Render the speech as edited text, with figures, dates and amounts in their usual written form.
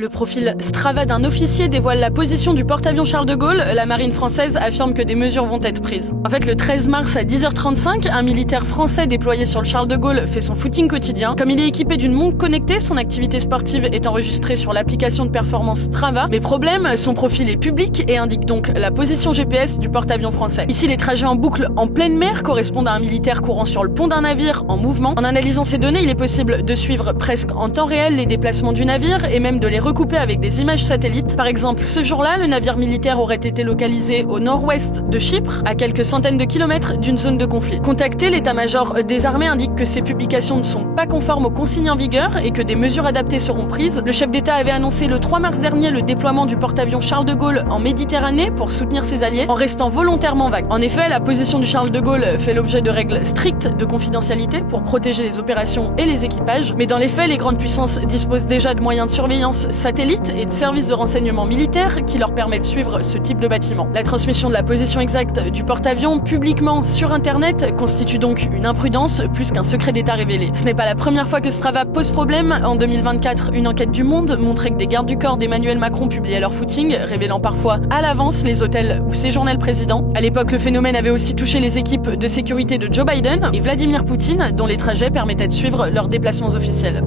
Le profil Strava d'un officier dévoile la position du porte-avions Charles de Gaulle. La marine française affirme que des mesures vont être prises. En fait, le 13 mars à 10h35, un militaire français déployé sur le Charles de Gaulle fait son footing quotidien. Comme il est équipé d'une montre connectée, son activité sportive est enregistrée sur l'application de performance Strava. Mais problème, son profil est public et indique donc la position GPS du porte-avions français. Ici, les trajets en boucle en pleine mer correspondent à un militaire courant sur le pont d'un navire en mouvement. En analysant ces données, il est possible de suivre presque en temps réel les déplacements du navire et même de les recouper avec des images satellites. Par exemple, ce jour-là, le navire militaire aurait été localisé au nord-ouest de Chypre, à quelques centaines de kilomètres d'une zone de conflit. Contacté, l'état-major des armées indique que ces publications ne sont pas conformes aux consignes en vigueur et que des mesures adaptées seront prises. Le chef d'État avait annoncé le 3 mars dernier le déploiement du porte-avions Charles de Gaulle en Méditerranée pour soutenir ses alliés, en restant volontairement vague. En effet, la position du Charles de Gaulle fait l'objet de règles strictes de confidentialité pour protéger les opérations et les équipages. Mais dans les faits, les grandes puissances disposent déjà de moyens de surveillance satellites et de services de renseignement militaires qui leur permettent de suivre ce type de bâtiment. La transmission de la position exacte du porte-avions publiquement sur Internet constitue donc une imprudence plus qu'un secret d'État révélé. Ce n'est pas la première fois que Strava pose problème. En 2024, une enquête du Monde montrait que des gardes du corps d'Emmanuel Macron publiaient leur footing, révélant parfois à l'avance les hôtels où séjournait le président. À l'époque, le phénomène avait aussi touché les équipes de sécurité de Joe Biden et Vladimir Poutine, dont les trajets permettaient de suivre leurs déplacements officiels.